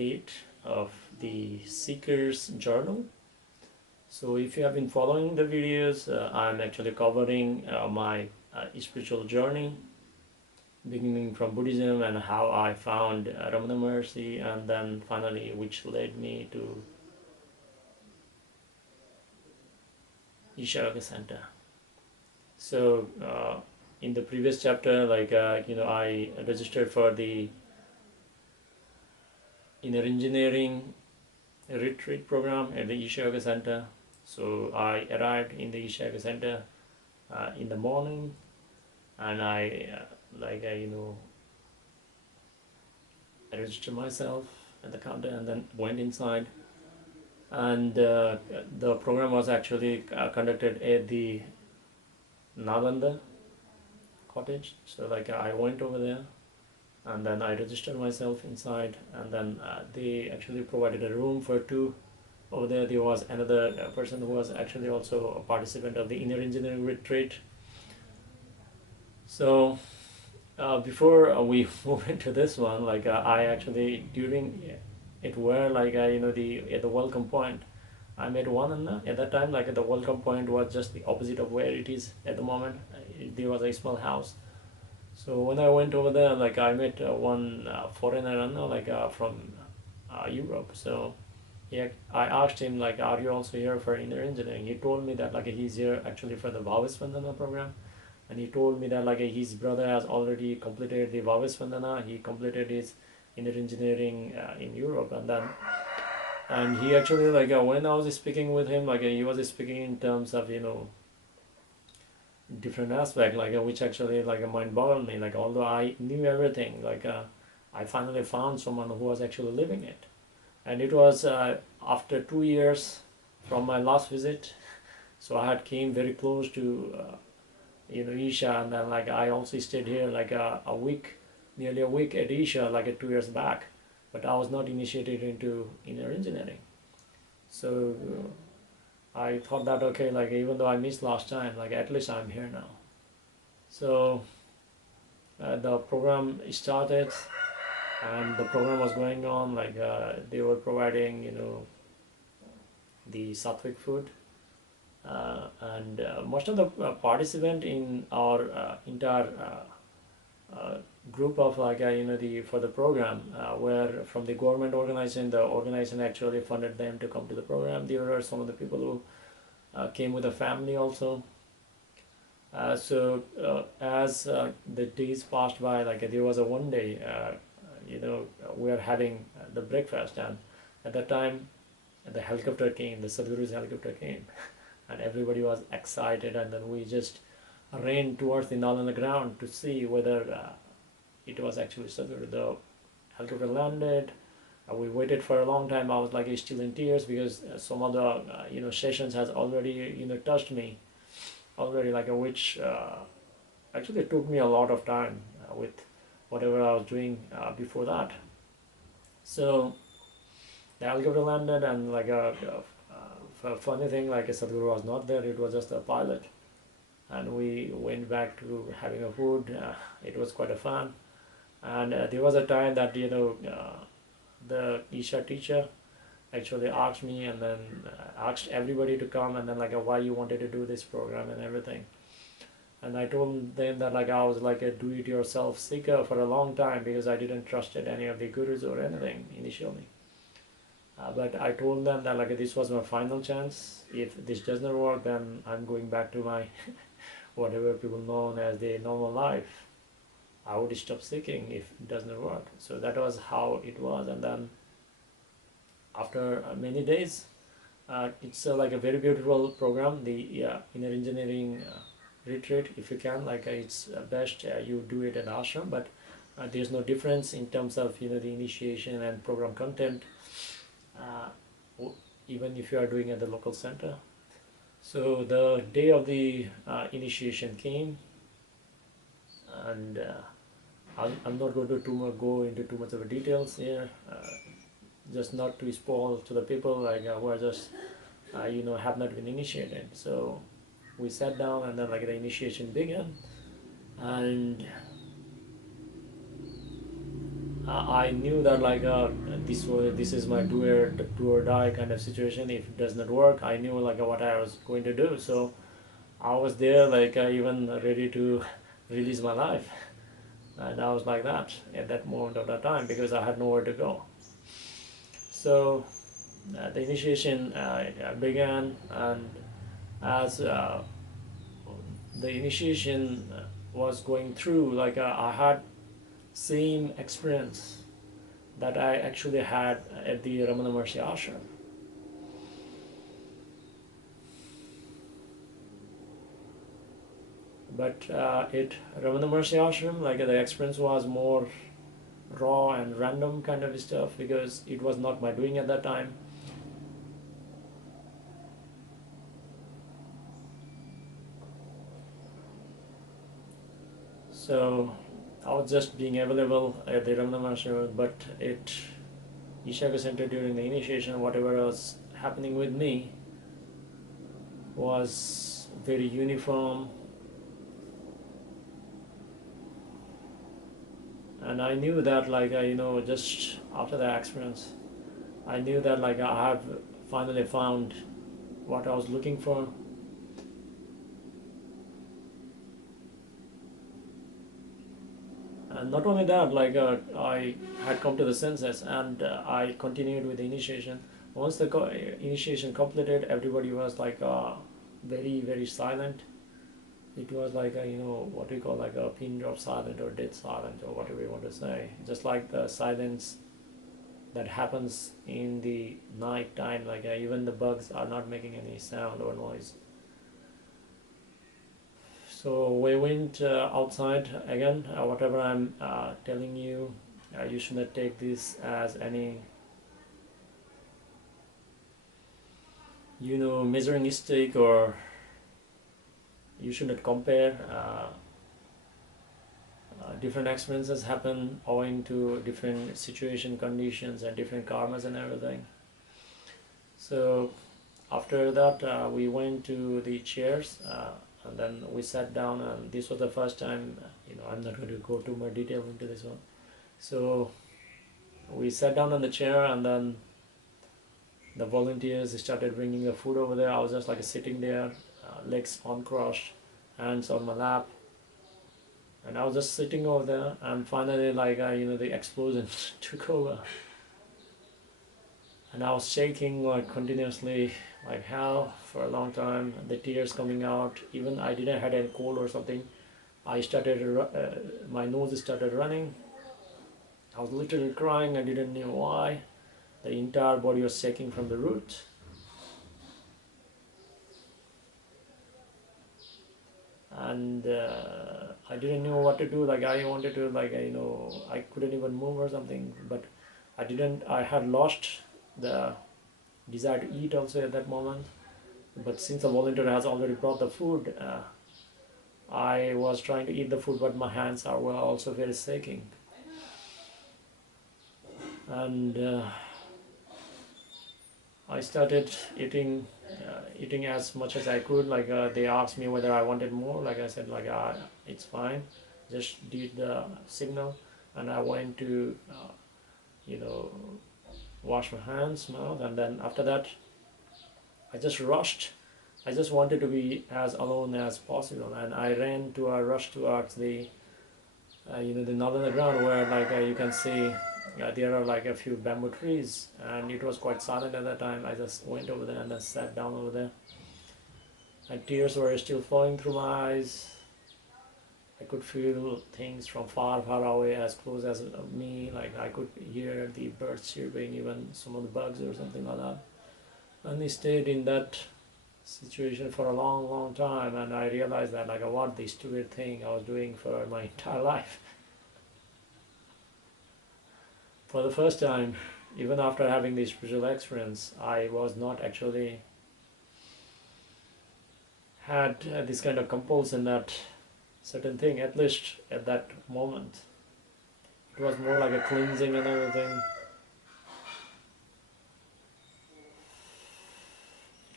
8 of the Seeker's Journal. So if you have been following the videos, I'm actually covering my spiritual journey, beginning from Buddhism and how I found Ramana Maharshi, and then finally which led me to Isha Yoga Center. So in the previous chapter, I registered for the inner engineering retreat program at the Isha Yoga Center. So I arrived in the Isha Yoga Center in the morning, and I registered myself at the counter and then went inside. And the program was actually conducted at the Nalanda cottage. So I went over there, and then I registered myself inside, and then they actually provided a room for two. Over there was another person who was actually also a participant of the inner engineering retreat. So before we move into this one, I actually during it were at the welcome point, I met one Anna at that time. The welcome point was just the opposite of where it is at the moment. There was a small house. So when I went over there, I met one foreigner Anna, from Europe. So I asked him, are you also here for inner engineering? He told me that he's here actually for the Bhavasvandana program, and he told me that his brother has already completed the Bhavasvandana. He completed his inner engineering in Europe, and he actually when I was speaking with him, he was speaking in terms of different aspect, which actually mind boggled me. Although I knew everything, I finally found someone who was actually living it. And it was after 2 years from my last visit, so I had came very close to Isha, and then I also stayed here a week, nearly a week at Isha 2 years back, but I was not initiated into inner engineering. So I thought that okay, even though I missed last time, at least I'm here now. So the program started, and the program was going on. They were providing the sattvic food, and most of the participant in our entire group of for the program were from the government organization. The organization actually funded them to come to the program. There were some of the people who came with a family also. So as the days passed by, there was a one day we are having the breakfast, and at that time the helicopter came, the Sadhguru's helicopter came, and everybody was excited, and then we just ran towards the Nalanda ground to see whether it was actually Sadhguru. The helicopter landed. We waited for a long time. I was still in tears, because some of the sessions has already touched me already, which actually took me a lot of time with whatever I was doing before that. So the helicopter landed, and a funny thing, Sadhguru was not there. It was just a pilot, and we went back to having a food. It was quite a fun, and there was a time that the Isha teacher actually asked me, and then asked everybody to come, and then why you wanted to do this program and everything. And I told them that I was a do-it-yourself seeker for a long time, because I didn't trust any of the gurus or anything initially. But I told them that this was my final chance. If this does not work, then I'm going back to my whatever people know as the normal life. I would stop seeking if it does not work. So that was how it was. And then after many days, it's a very beautiful program, the inner engineering retreat. If you can, it's best you do it at ashram, but there's no difference in terms of the initiation and program content, even if you are doing at the local center. So the day of the initiation came, and I'm not going to go into too much of the details here, just not to spoil to the people who are just have not been initiated. So we sat down, and then the initiation began, and I knew that like this is my do or die kind of situation. If it does not work, I knew like what I was going to do. So I was there like even ready to release my life, and I was like that at that moment of that time because I had nowhere to go. So the initiation began, and as the initiation was going through, like I had same experience that I actually had at the Ramana Maharshi ashram. But at Ramana Maharshi ashram, like the experience was more raw and random kind of stuff because it was not my doing at that time. So I was just being available at the Ramana Maharshi, but at Ishaka Center during the initiation, whatever was happening with me was very uniform, and I knew that like just after that experience, I knew that like I have finally found what I was looking for. And not only that, like I had come to the senses, and I continued with the initiation. Once the initiation completed, everybody was like very very silent. It was like a, what we call like a pin drop silent or dead silent or whatever you want to say. Just like the silence that happens in the night time, like even the bugs are not making any sound or noise. So we went outside again. Whatever I'm telling you, you should not take this as any measuring stick, or you should not compare. Different experiences happen owing to different situation, conditions, and different karmas and everything. So after that, we went to the chairs. And then we sat down, and this was the first time, I'm not going to go too much detail into this one. So we sat down on the chair, and then the volunteers started bringing the food over there. I was just like sitting there, legs uncrossed, hands on my lap, and I was just sitting over there. And finally, like the explosion took over, and I was shaking like continuously, like hell, for a long time. The tears coming out. Even I didn't had any cold or something. I started, my nose started running. I was literally crying. I didn't know why. The entire body was shaking from the root. And I didn't know what to do. Like I wanted to, like I couldn't even move or something. But I had lost the desire to eat also at that moment. But since the volunteer has already brought the food, I was trying to eat the food, but my hands were also very shaking. And I started eating as much as I could. Like they asked me whether I wanted more. Like I said, like it's fine. Just did the signal, and I went to, wash my hands, mouth, and then after that, I just rushed. I just wanted to be as alone as possible, and I ran to a rush towards the, the northern ground where like you can see there are like a few bamboo trees, and it was quite silent at that time. I just went over there and then sat down over there. And tears were still flowing through my eyes. I could feel things from far, far away, as close as me. Like I could hear the birds chirping, even some of the bugs or something like that. And I stayed in that situation for a long, long time, and I realized that like what the stupid thing I was doing for my entire life. For the first time, even after having this spiritual experience, I was not actually had this kind of compulsion that certain thing, at least at that moment. It was more like a cleansing and everything.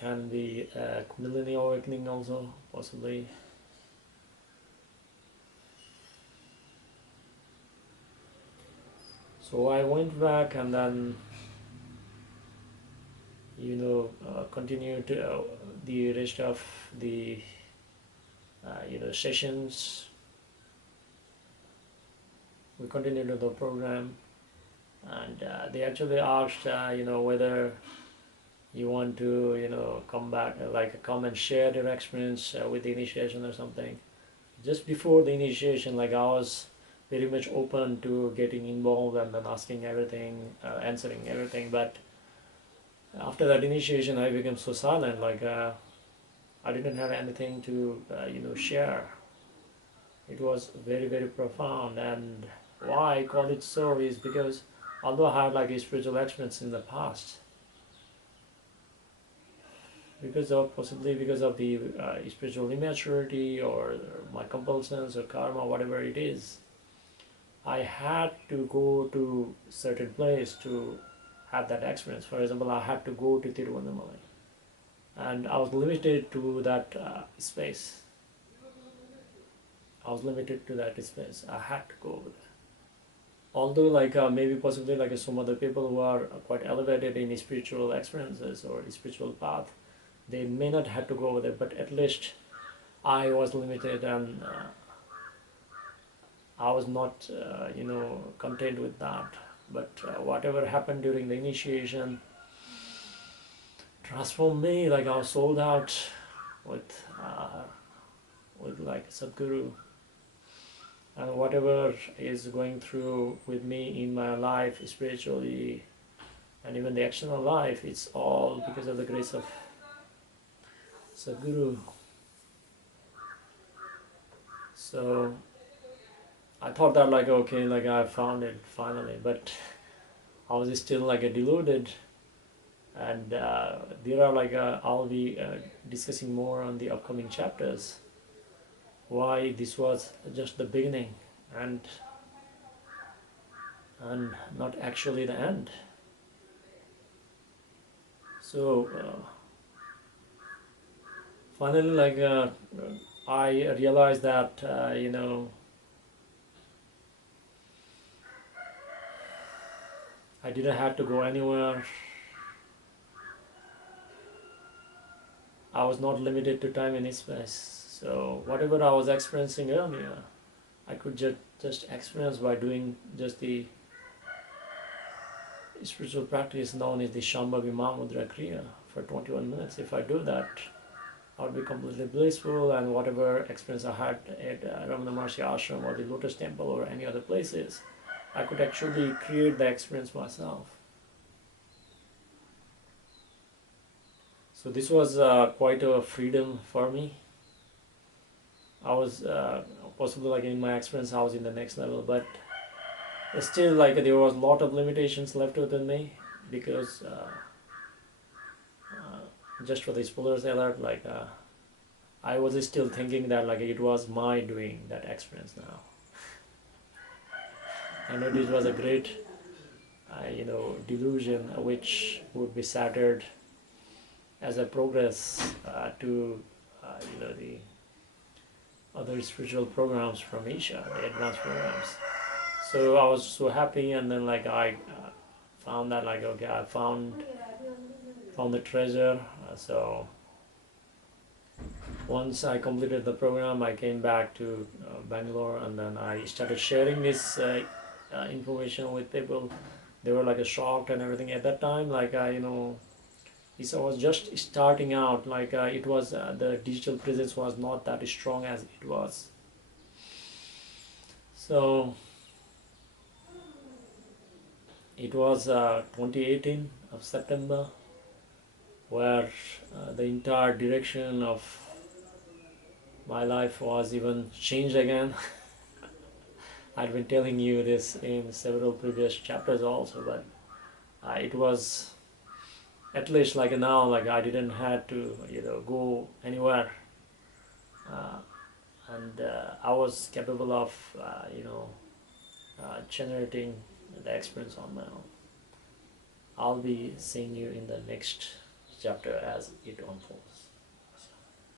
Can be Kundalini awakening also, possibly. So I went back and then continued the rest of the sessions. We continued with the program, and they actually asked whether you want to come back, come and share your experience with the initiation or something. Just before the initiation, like I was very much open to getting involved and then asking everything, answering everything. But after that initiation, I became so silent. I didn't have anything to share. It was very very profound, and why I call it so is because although I had like a spiritual experience in the past, possibly because of the spiritual immaturity or my compulsions or karma, whatever it is, I had to go to certain place to have that experience. For example, I had to go to Tiruvannamalai, and I was limited to that space. I had to go over there. Although maybe possibly some other people who are quite elevated in spiritual experiences or spiritual path, they may not have to go over there, but at least I was limited, and I was not content with that. But whatever happened during the initiation transformed me. Like I was sold out with Sadhguru, and whatever is going through with me in my life spiritually and even the external life, it's all because of the grace of Sadhguru. So I thought that okay, I found it finally, but I was still deluded. And there are I'll be discussing more on the upcoming chapters why this was just the beginning and not actually the end. So finally I realized that I didn't have to go anywhere. I was not limited to time and space. So whatever I was experiencing earlier, I could just experience by doing just the spiritual practice known as the Shambhavi Mahamudra Kriya for 21 minutes. If I do that, I would be completely blissful, and whatever experience I had at Ramana Maharshi Ashram or the Lotus Temple or any other places, I could actually create the experience myself. So this was quite a freedom for me. I was possibly in my experience I was in the next level, but still there was a lot of limitations left within me, because just for the spoilers alert, I was still thinking that it was my doing that experience now. I know this was a great delusion which would be shattered as a progress to the other spiritual programs from Asia, the advanced programs. So I was so happy, and then I found that okay, I found the treasure. So once I completed the program, I came back to Bangalore, and then I started sharing this information with people. They were shocked and everything. At that time, I was just starting out. It was the digital presence was not that strong as it was. So it was 2018 of September, where the entire direction of my life was even changed again. I've been telling you this in several previous chapters also, but it was at least now I didn't have to go anywhere, and I was capable of generating the experience on my own. I'll be seeing you in the next chapter as it unfolds.